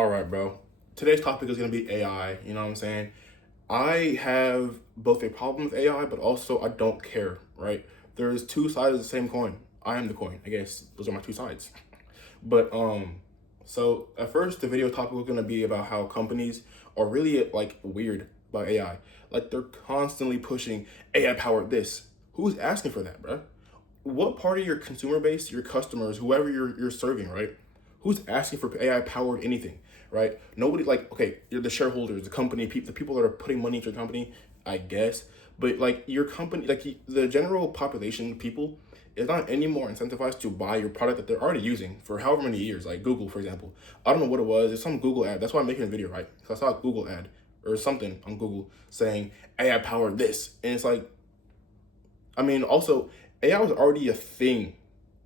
All right, bro. Today's topic is going to be AI. You know what I'm saying? I have both a problem with AI, but also I don't care, right? There's two sides of the same coin. I am the coin. I guess those are my two sides. So at first the video topic was gonna be about how companies are really like weird about AI. Like they're constantly pushing AI powered this. Who's asking for that, bro? What part of your consumer base, your customers, whoever you're serving, right? Who's asking for AI powered anything, right? Nobody like okay, you're the shareholders, the company, the people that are putting money into your company, I guess. But like your company, like the general population, people, is not any more incentivized to buy your product that they're already using for however many years. Like Google, for example, I don't know what it was. It's some Google ad. That's why I'm making a video, right? Because I saw a Google ad or something on Google saying AI powered this, and it's like also AI was already a thing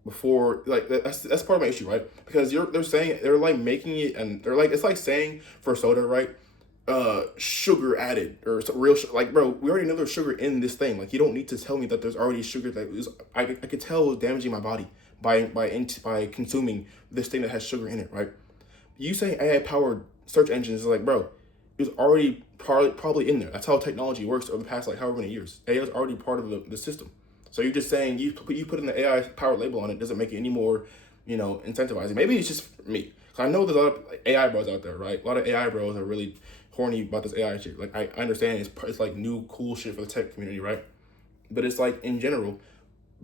before. Like that's part of my issue, right? Because they're saying they're like making it, and they're like it's like saying for soda, right? Sugar added or real like bro, we already know there's sugar in this thing. Like you don't need to tell me that there's already sugar that is I could tell it was damaging my body by consuming this thing that has sugar in it, right? You saying AI powered search engines is like, bro, it was already probably in there. That's how technology works over the past like however many years. AI is already part of the system. So you're just saying you put in the AI powered label on it doesn't make it any more, incentivizing. Maybe it's just me. Cause I know there's a lot of AI bros out there, right? A lot of AI bros are really horny about this AI shit. Like I understand it's like new cool shit for the tech community, right? But it's like in general,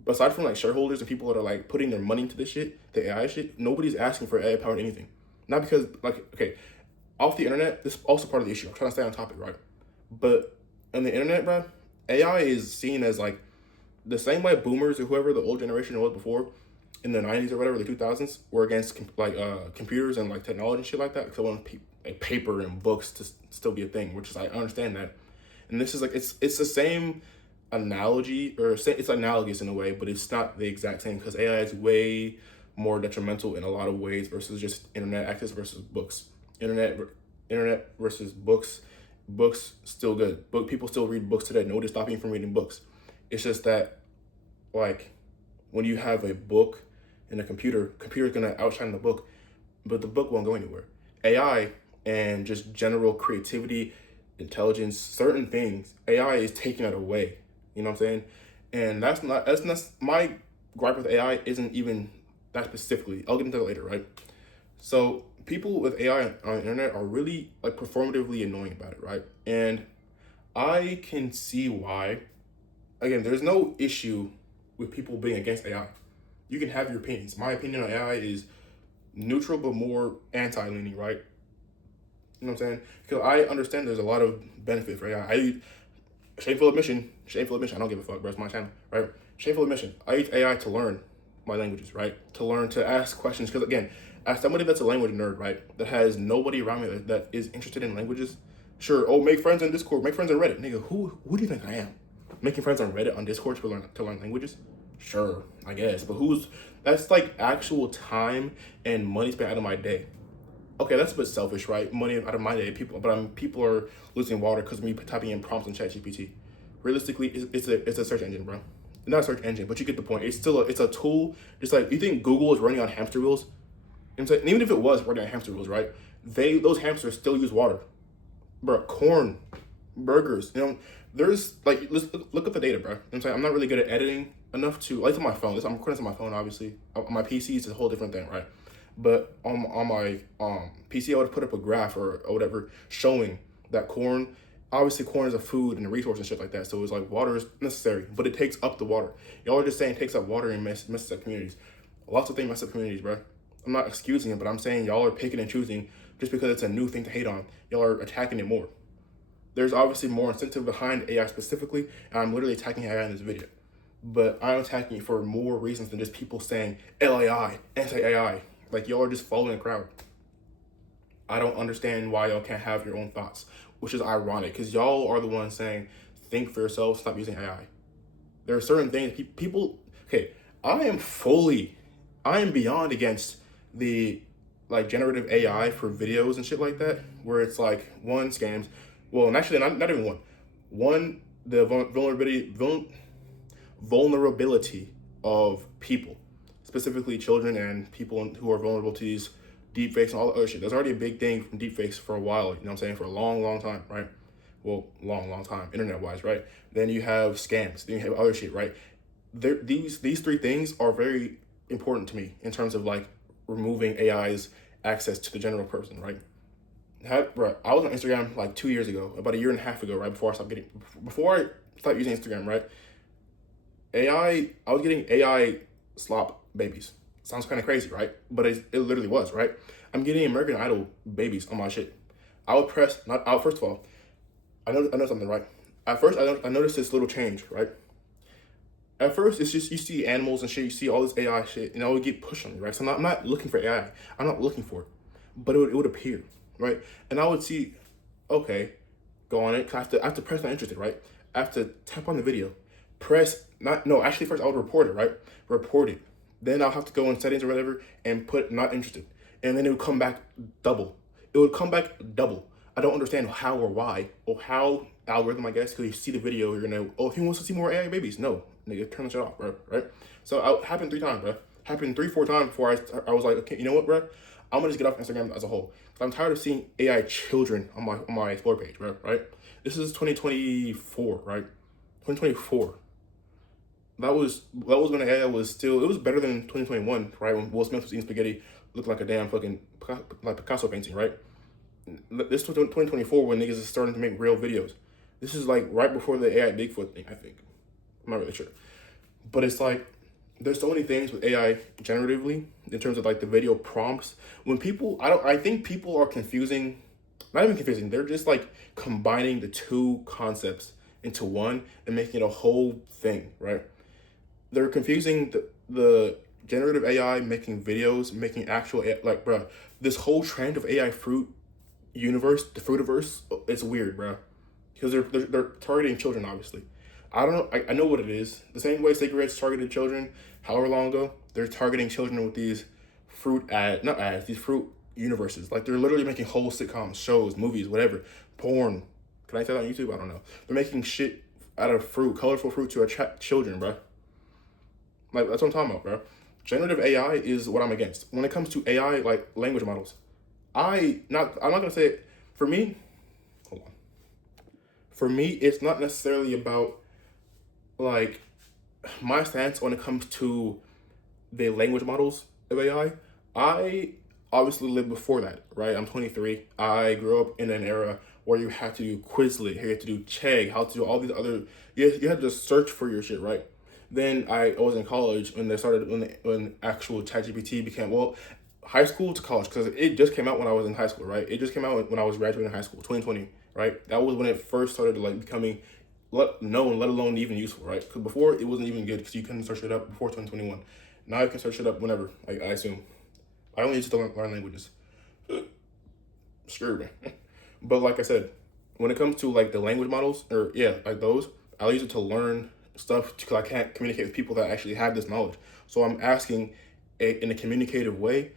aside from like shareholders and people that are like putting their money into this shit, the AI shit, nobody's asking for AI powered anything. Not because like okay, off the internet, this is also part of the issue. I'm trying to stay on topic, right? But on the internet, bro, AI is seen as like the same way boomers or whoever the old generation was before in the 90s or whatever, the 2000s, were against computers and like technology and shit like that because they want like paper and books to still be a thing, which is I understand that. And this is like it's the same analogy or it's analogous in a way, but it's not the exact same because AI is way more detrimental in a lot of ways versus just internet access versus books. Internet versus books. Books still good. Book people still read books today. Nobody's stopping you from reading books. It's just that like when you have a book and a computer's gonna outshine the book, but the book won't go anywhere. AI and just general creativity, intelligence, certain things, AI is taking it away. You know what I'm saying? And that's not my gripe with AI isn't even that specifically. I'll get into that later, right? So people with AI on the internet are really like performatively annoying about it, right? And I can see why. Again, there's no issue with people being against AI. You can have your opinions. My opinion on AI is neutral but more anti-leaning, right? You know what I'm saying? Because I understand there's a lot of benefit for AI. Shameful admission, I don't give a fuck, bro. It's my channel, right? Shameful admission. I use AI to learn my languages, right? To learn to ask questions. Because again, as somebody that's a language nerd, right, that has nobody around me that is interested in languages, sure, oh, make friends on Discord, make friends on Reddit. Nigga, who do you think I am? Making friends on Reddit on Discord to learn languages? Sure, I guess. But that's like actual time and money spent out of my day. Okay, that's a bit selfish, right? Money out of my day, people are losing water because of me typing in prompts on ChatGPT. Realistically, it's a search engine, bro. Not a search engine, but you get the point. It's a tool. Just like you think Google is running on hamster wheels, and even if it was running on hamster wheels, right? Those hamsters still use water, bro. Corn, burgers, there's like let's look at the data, bro. I'm saying I'm not really good at editing enough to like on my phone. I'm recording this on my phone, obviously. On my PC, it's a whole different thing, right? But on my PC, I would put up a graph or whatever showing that corn is a food and a resource and shit like that. So it's like water is necessary, but it takes up the water. Y'all are just saying it takes up water and messes up communities. Lots of things mess up communities, bro. I'm not excusing it, but I'm saying y'all are picking and choosing just because it's a new thing to hate on. Y'all are attacking it more. There's obviously more incentive behind AI specifically, and I'm literally attacking AI in this video. But I'm attacking it for more reasons than just people saying LAI, anti-AI. Like y'all are just following the crowd. I don't understand why y'all can't have your own thoughts, which is ironic because y'all are the ones saying, think for yourself, stop using AI. There are certain things people, okay, I am beyond against the like generative AI for videos and shit like that, where it's like one scams, well, and actually not even one. One, the vulnerability of people, specifically children and people who are vulnerable to these deepfakes and all the other shit. There's already a big thing from deepfakes for a while, you know what I'm saying, for a long, long time, right? Well, long time, internet-wise, right? Then you have scams, then you have other shit, right? These three things are very important to me in terms of like removing AI's access to the general person, right? Bro, I was on Instagram like 2 years ago, about a year and a half ago, right before I started using Instagram, right? I was getting AI slop babies. Sounds kind of crazy, right? But it literally was, right? I'm getting American Idol babies on my shit. I would press, not out, first of all, I know something, right? At first, I noticed this little change, right? At first, it's just you see animals and shit, you see all this AI shit, and I would get pushed on me, right? So I'm not looking for AI. I'm not looking for it, but it would appear, right? And I would see, okay, go on it. I have to press not interested, right? I have to tap on the video, press not no. Actually, first I would report it, right? Report it. Then I'll have to go in settings or whatever and put not interested, and then it would come back double. It would come back double. I don't understand how or why or how algorithm, I guess, because you see the video, you're gonna, oh, if he wants to see more AI babies, no, nigga, turn the shit off, bro, right? So it happened 3 times, bro. Happened 3-4 times before I was like, okay, you know what, bro? I'm gonna just get off Instagram as a whole. I'm tired of seeing AI children on my explore page, bro, right? This is 2024, right? 2024. That was when AI was still, it was better than 2021, right? When Will Smith was eating spaghetti, looked like a damn fucking like Picasso painting, right? This 2024 when niggas is starting to make real videos. This is like right before the AI Bigfoot thing, I think. I'm not really sure. But it's like, there's so many things with AI generatively in terms of like the video prompts. When people, I think people are confusing, not even confusing, they're just like combining the two concepts into one and making it a whole thing, right? They're confusing the generative AI making videos, making actual, like, bro, this whole trend of AI fruit universe, the fruitiverse, it's weird, bro. Because they're targeting children, obviously. I don't know, I know what it is. The same way cigarettes targeted children however long ago, they're targeting children with these these fruit universes. Like, they're literally making whole sitcoms, shows, movies, whatever, porn. Can I say that on YouTube? I don't know. They're making shit out of fruit, colorful fruit to attract children, bro. Like, that's what I'm talking about, bro. Generative AI is what I'm against. When it comes to AI, like language models, I'm not gonna say it, for me, hold on. For me, it's not necessarily about like my stance when it comes to the language models of AI. I obviously lived before that, right? I'm 23. I grew up in an era where you had to do Quizlet, you had to do Chegg, how to do all these other, you had to search for your shit, right? Then I was in college when when actual ChatGPT became, well, high school to college, because it just came out when I was in high school, right? It just came out when I was graduating high school, 2020, right? That was when it first started like becoming known, let alone even useful, right? Because before it wasn't even good because you couldn't search it up before 2021. Now you can search it up whenever, I assume. I only used to learn languages. Screw me. But like I said, when it comes to like the language models, or yeah, like those, I'll use it to learn stuff because I can't communicate with people that actually have this knowledge. So I'm asking in a communicative way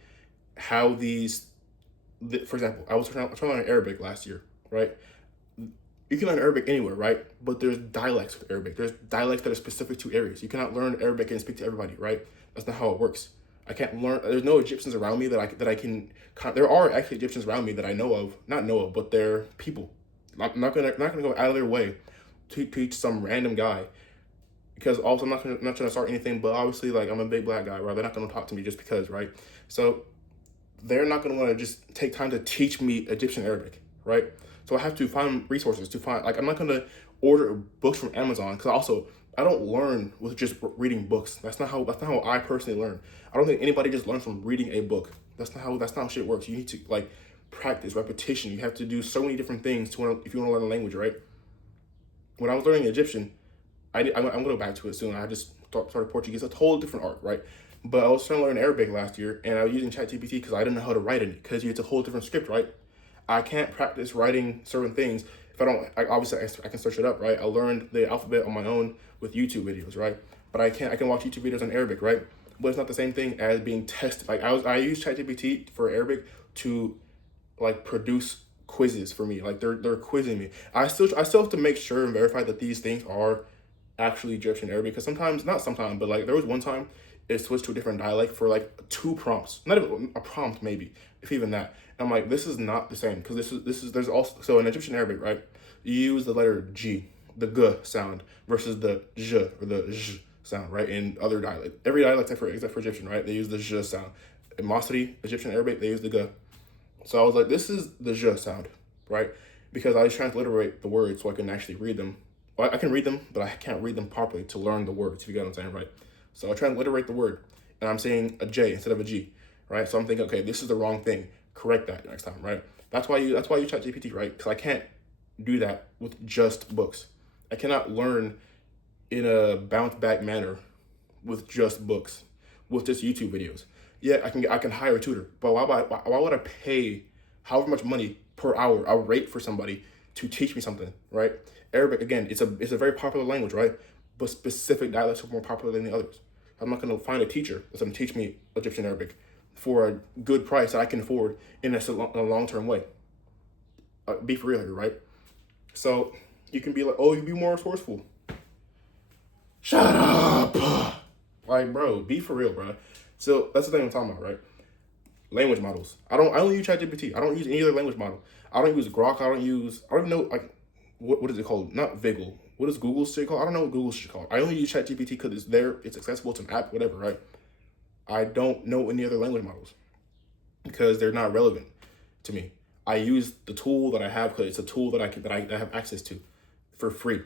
how for example, I was trying to learn Arabic last year, right? You can learn Arabic anywhere, right? But there's dialects with Arabic. There's dialects that are specific to areas. You cannot learn Arabic and speak to everybody, right? That's not how it works. I can't learn. There's no Egyptians around me that I can. There are actually Egyptians around me that I know of, not know of, but they're people. I'm not gonna go out of their way to teach some random guy, because also I'm not trying to start anything. But obviously, like, I'm a big black guy, right? They're not gonna talk to me just because, right? So they're not gonna want to just take time to teach me Egyptian Arabic, right? So I have to find resources to find, like, I'm not gonna order books from Amazon, because also I don't learn with just reading books. That's not how I personally learn. I don't think anybody just learns from reading a book. That's not how shit works. You need to like practice, repetition. You have to do so many different things if you want to learn a language, right? When I was learning Egyptian, I'm gonna go back to it soon. I just started Portuguese. It's a whole different art, right? But I was trying to learn Arabic last year, and I was using ChatGPT because I didn't know how to write in it, because it's a whole different script, right? I can't practice writing certain things if I don't. Obviously, I can search it up, right? I learned the alphabet on my own with YouTube videos, right? But I can watch YouTube videos in Arabic, right? But it's not the same thing as being tested. Like, I use ChatGPT for Arabic to like produce quizzes for me. Like, they're quizzing me. I still have to make sure and verify that these things are actually Egyptian Arabic, because sometimes, not sometimes, but like there was one time it switched to a different dialect for like 2 prompts, not even a prompt maybe, if even that. And I'm like, this is not the same, because this is there's also, so in Egyptian Arabic, right, you use the letter G, the G sound, versus the J or the J sound, right? In other dialect, every dialect except for Egyptian, right, they use the J sound. In Masri, Egyptian Arabic, they use the G. So I was like, this is the J sound, right? Because I was trying to transliterate the words so I can actually read them. Well, I can read them, but I can't read them properly to learn the words, if you get what I'm saying, right? So I transliterate the word, and I'm saying a J instead of a G, right? So I'm thinking, okay, this is the wrong thing. Correct that next time, right? That's why you chat GPT, right? Because I can't do that with just books. I cannot learn in a bounce back manner with just books, with just YouTube videos. Yeah, I can hire a tutor, but why would I pay however much money per hour, a rate for somebody to teach me something, right? Arabic, again, it's a very popular language, right? But specific dialects are more popular than the others. I'm not going to find a teacher that's going to teach me Egyptian Arabic for a good price that I can afford in a long-term way. Be for real here, right? So you can be like, oh, you be more resourceful. Shut up. Like, bro, be for real, bro. So that's the thing I'm talking about, right? Language models. I only use ChatGPT. I don't use any other language model. I don't use Grok. I don't even know, like, what is it called? Not Viggle. What is Google's shit called? I don't know what Google's shit called. I only use ChatGPT because it's there, it's accessible, it's an app, whatever, right? I don't know any other language models because they're not relevant to me. I use the tool that I have because it's a tool that I have access to for free.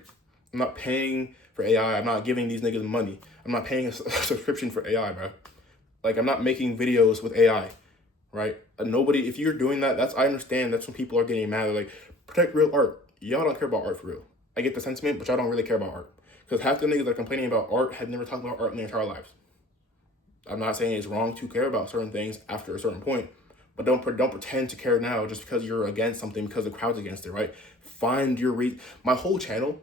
I'm not paying for AI. I'm not giving these niggas money. I'm not paying a subscription for AI, bro. Like, I'm not making videos with AI, right? Nobody, if you're doing that, I understand that's when people are getting mad. They're like, protect real art. Y'all don't care about art for real. I get the sentiment, but y'all don't really care about art. Because half the niggas that are complaining about art have never talked about art in their entire lives. I'm not saying it's wrong to care about certain things after a certain point, but don't pretend to care now just because you're against something because the crowd's against it, right? Find your My whole channel,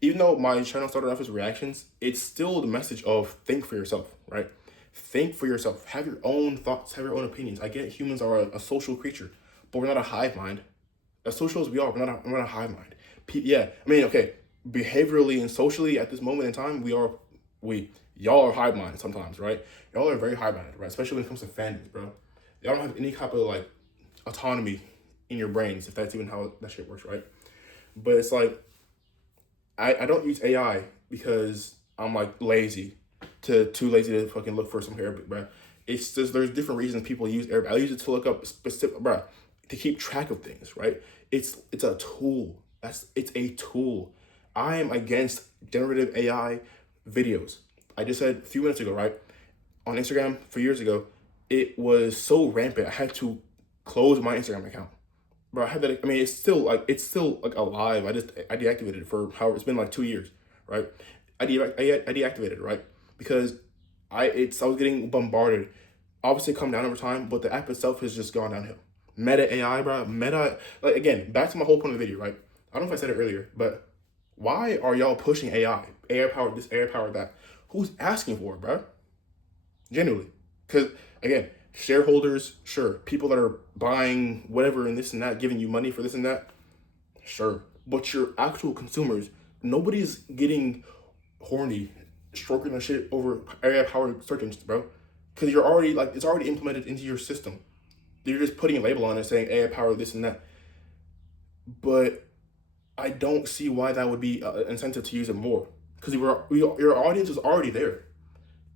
even though my channel started off as reactions, it's still the message of think for yourself, right? Think for yourself. Have your own thoughts. Have your own opinions. I get humans are a social creature, but we're not a hive mind. As social as we are, we're not a hive mind. Yeah, I mean, okay, behaviorally and socially at this moment in time, y'all are hive mind sometimes, right? Y'all are very hive minded, right? Especially when it comes to fandoms, bro. Y'all don't have any type of like autonomy in your brains, if that's even how that shit works, right? But it's like, I don't use AI because I'm like lazy, too lazy to fucking look for some Arabic, bro. It's just, there's different reasons people use Arabic. I use it to look up specific, bro, to keep track of things, right? It's a tool. It's a tool. I am against generative AI videos. I just said a few minutes ago, right? On Instagram, 4 years ago, it was so rampant. I had to close my Instagram account. Bro, I had that. I mean, it's still like alive. I deactivated it for it's been like 2 years, right? I deactivated it, right? Because I was getting bombarded. Obviously, come down over time, but the app itself has just gone downhill. Meta AI, bro. Like, again, back to my whole point of the video, right? I don't know if I said it earlier, but why are y'all pushing AI? AI powered this, AI powered that. Who's asking for it, bro? Genuinely, because again, shareholders, sure. People that are buying whatever and this and that, giving you money for this and that, sure. But your actual consumers, nobody's getting horny, stroking their shit over AI-powered search engines, bro. Because you're already, like, it's already implemented into your system. You're just putting a label on it saying AI-powered this and that. But I don't see why that would be an incentive to use it more. Because your audience is already there.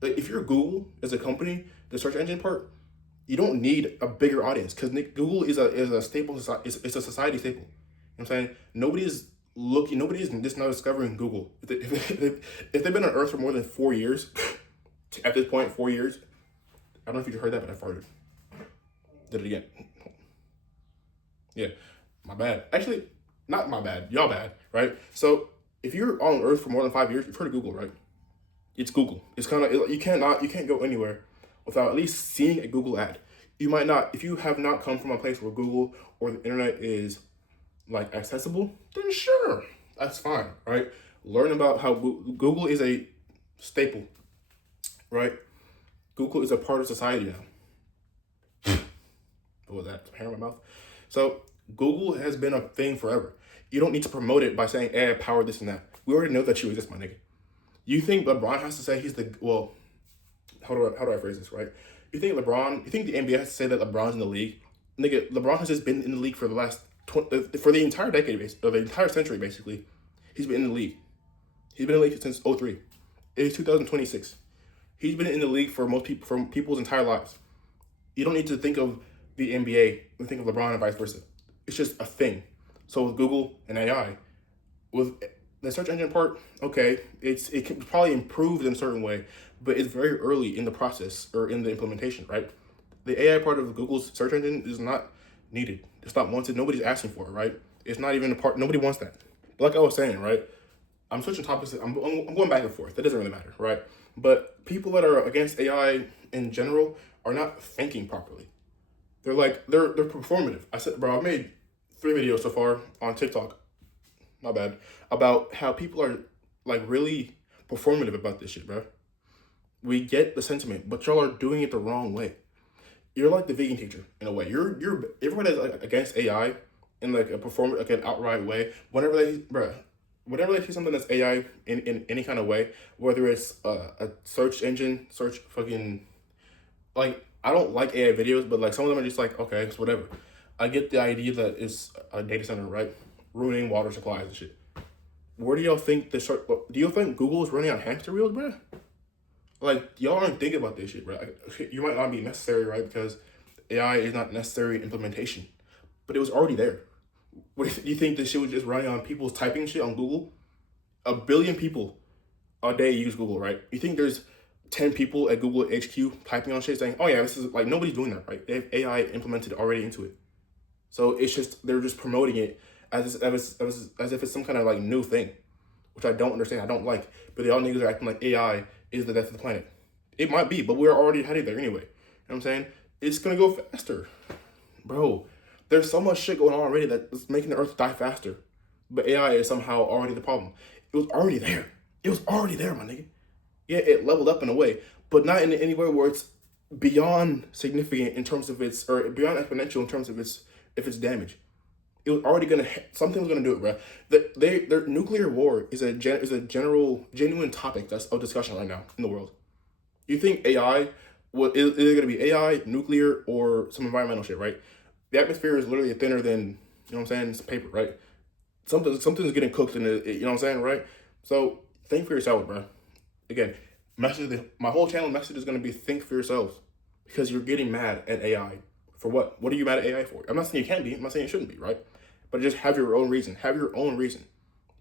Like, if you're Google as a company, the search engine part, you don't need a bigger audience because Google is a staple. It's a society staple. You know what I'm saying? Nobody's just now discovering Google. If they've been on Earth for more than 4 years, at this point, 4 years, I don't know if you heard that, but I farted. Did it again. Yeah, my bad. Actually, not my bad. Y'all bad, right? So if you're on Earth for more than 5 years, you've heard of Google, right? It's Google. It's kind of, you can't go anywhere without at least seeing a Google ad. You might not, if you have not come from a place where Google or the internet is like accessible, then sure, that's fine, right? Learn about how Google is a staple, right? Google is a part of society now. What was that? Hair in my mouth. So Google has been a thing forever. You don't need to promote it by saying, "Hey, power this and that." We already know that you exist, my nigga. You think LeBron has to say he's the well? How do I phrase this right? You think the NBA has to say that LeBron's in the league? Nigga, LeBron has just been in the league for the last for the entire decade, or the entire century, basically. He's been in the league. He's been in the league since '03. It is 2026. He's been in the league for most people, from people's entire lives. You don't need to think of the NBA and think of LeBron and vice versa. It's just a thing. So with Google and AI, with the search engine part, okay, it can probably improve in a certain way, but it's very early in the process or in the implementation, right? The AI part of Google's search engine is not needed. It's not wanted. Nobody's asking for it, right? It's not even a part. Nobody wants that. But like I was saying, right? I'm switching topics. I'm going back and forth. That doesn't really matter, right? But people that are against AI in general are not thinking properly. They're performative. I said, bro, I've made 3 videos so far on TikTok. Not bad. About how people are like really performative about this shit, bro. We get the sentiment, but y'all are doing it the wrong way. You're like the vegan teacher in a way. You're everyone that's like against AI in like a perform like an outright way. Whenever they see something that's AI in any kind of way, whether it's a search engine, search fucking like I don't like AI videos, but like some of them are just like okay, it's whatever. I get the idea that it's a data center, right, ruining water supplies and shit. Where do y'all think do you think Google is running on hamster wheels, bro? Like y'all aren't thinking about this shit, bro. Like, you might not be necessary, right? Because AI is not necessary in implementation, but it was already there. What do you think this shit was just running on people's typing shit on Google? 1 billion people a day use Google, right? You think there's 10 people at Google HQ typing on shit saying, "Oh yeah, this is like nobody's doing that, right?" They have AI implemented already into it, so it's just they're just promoting it as if it's some kind of like new thing, which I don't understand. I don't like. But y'all niggas are acting like AI is the death of the planet. It might be, but we're already headed there anyway. You know what I'm saying? It's gonna go faster. Bro, there's so much shit going on already that's making the earth die faster. But AI is somehow already the problem. It was already there. It was already there, my nigga. Yeah, it leveled up in a way, but not in any way where it's beyond significant in terms of its, or beyond exponential in terms of its damage. It was already gonna something was gonna do it, bro. Their nuclear war is a genuine topic that's of discussion right now in the world. You think AI, is it gonna be AI, nuclear, or some environmental shit, right? The atmosphere is literally thinner than you know what I'm saying. It's paper, right? Something's getting cooked in it. You know what I'm saying, right? So think for yourself, bro. Again, my whole channel message is gonna be think for yourselves because you're getting mad at AI for what? What are you mad at AI for? I'm not saying you can't be. I'm not saying you shouldn't be, right? But just have your own reason. Have your own reason.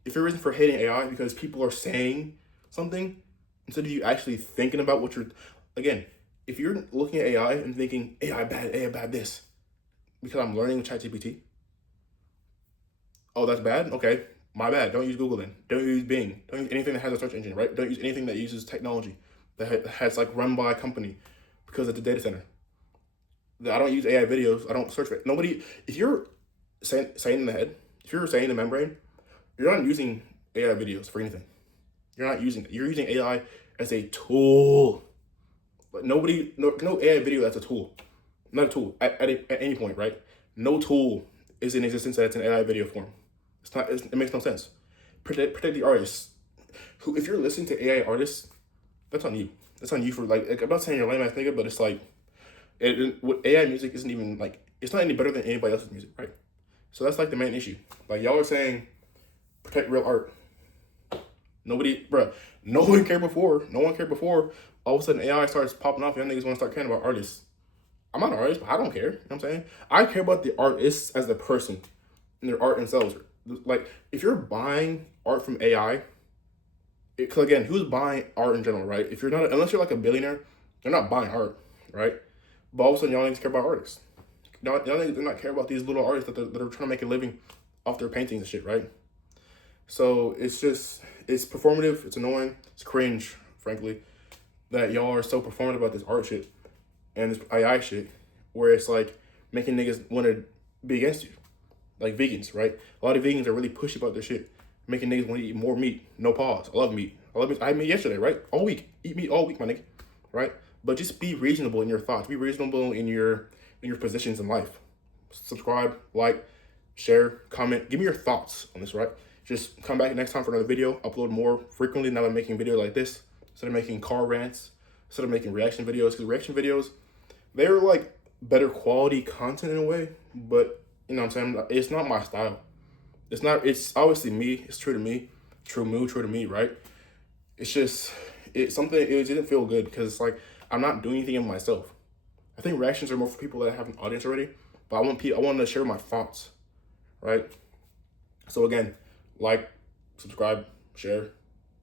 If your reason for hating AI because people are saying something instead of you actually thinking about what you're, again, if you're looking at AI and thinking AI bad this, because I'm learning with ChatGPT. Oh, that's bad. Okay, my bad. Don't use Google then. Don't use Bing. Don't use anything that has a search engine, right? Don't use anything that uses technology that has like run by a company because it's a data center. I don't use AI videos. I don't search for it. Nobody. If you're saying in the head, if you're saying the membrane, you're not using AI videos for anything. You're not using it. You're using AI as a tool. But no AI video that's a tool. Not a tool at any point, right? No tool is in existence that's an AI video form. It's not. It makes no sense. Protect the artists. Who, if you're listening to AI artists, that's on you. That's on you for like I'm not saying you're lame ass nigga, but it's like, what AI music isn't even like it's not any better than anybody else's music, right? So that's like the main issue. Like y'all are saying, protect real art. Nobody, bro, no one cared before. No one cared before. All of a sudden AI starts popping off. Y'all niggas want to start caring about artists. I'm not an artist, but I don't care. You know what I'm saying? I care about the artists as the person and their art themselves. Like, if you're buying art from AI, because again, who's buying art in general, right? If you're not, unless you're like a billionaire, you're not buying art, right? But all of a sudden, y'all niggas care about artists. Y'all niggas do not care about these little artists that are trying to make a living off their paintings and shit, right? So it's performative, it's annoying, it's cringe, frankly, that y'all are so performative about this art shit and this AI shit, where it's like making niggas want to be against you. Like vegans, right? A lot of vegans are really pushy about their shit, making niggas want to eat more meat. No pause. I love meat. I had meat yesterday, right? All week. Eat meat all week, my nigga. Right? But just be reasonable in your thoughts. Be reasonable in your positions in life. Subscribe, like, share, comment. Give me your thoughts on this, right? Just come back next time for another video. Upload more frequently now that I'm making videos like this. Instead of making car rants, instead of making reaction videos. Because reaction videos, they're like better quality content in a way. But, you know what I'm saying? It's not my style. It's obviously me. It's true to me. True to me, right? It's just, it didn't feel good because it's like, I'm not doing anything of myself. I think reactions are more for people that have an audience already, but I want to share my thoughts, right? So again, like, subscribe, share,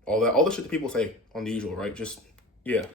all the shit that people say on the usual, right? Just, yeah.